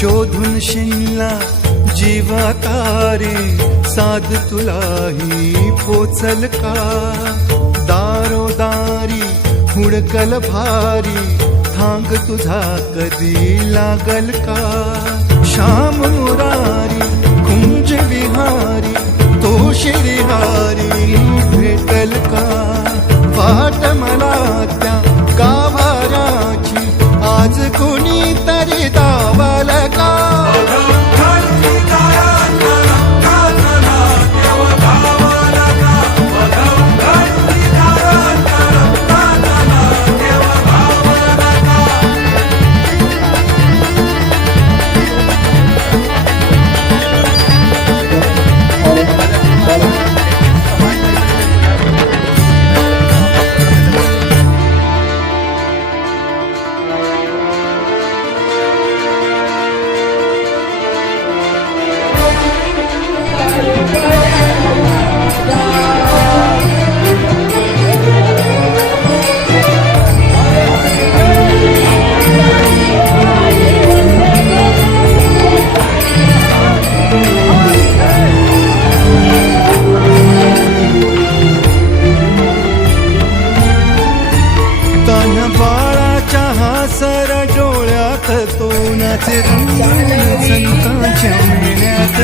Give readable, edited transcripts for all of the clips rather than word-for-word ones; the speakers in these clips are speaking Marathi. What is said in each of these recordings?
शोधून शिनला जीवा तारे साध तुलाही पोचल का दारोदारी हुडकल भारी थांग तुझा कधी लागल का श्याम मुरारी कुंज विहारी तो श्रीहारी भेटल का वाट मला त्या गाभाराची आज कोणी तरी दावल का सर डोळ्यात तोंडाचे रंगून संतांच्या मेळ्यात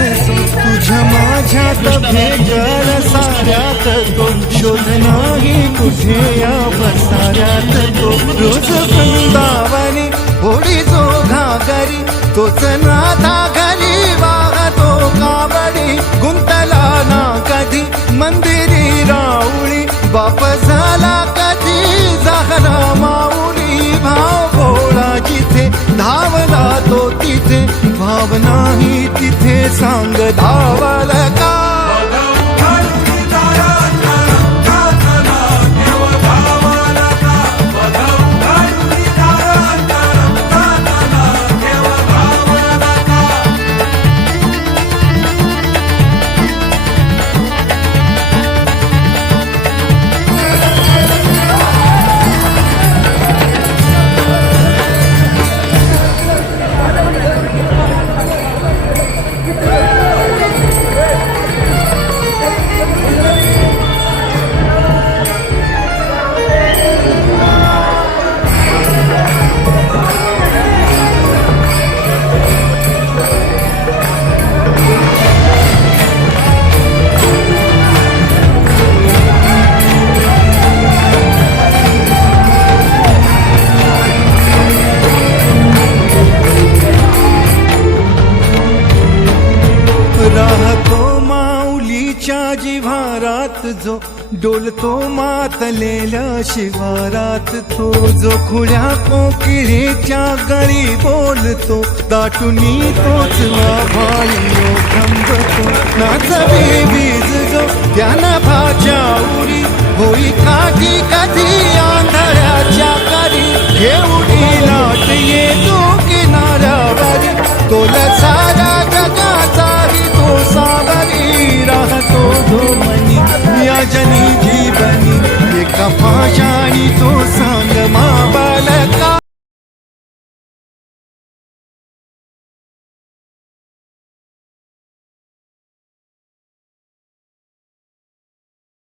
तुझ्या माझ्यात भेटल साऱ्यात तो शोध नाही कुठे या बसाऱ्यात तो रोज वृंदावनी होडी जो घागरी तोच नाथा घरी वाहतो कावडी गुंतला ना कधी मंदिरी राऊळी बाप झाला कधी झाला माऊली भाव भोळा जिथे धावला तो तिथे भाव नाही तिथे सांग धावल का राहतो माऊलीच्या जिव्हारात जो डोलतो मातलेल्या शिवारात तो जो खुळ्या कोकिळेच्या गळी बोलतो दाटुनी तोच भाळीयो थांबतो नाचवे वीज जो त्यानं भाच्या उरी होई काठी कधी आंधळ्याच्या करी एवढी लाट येतो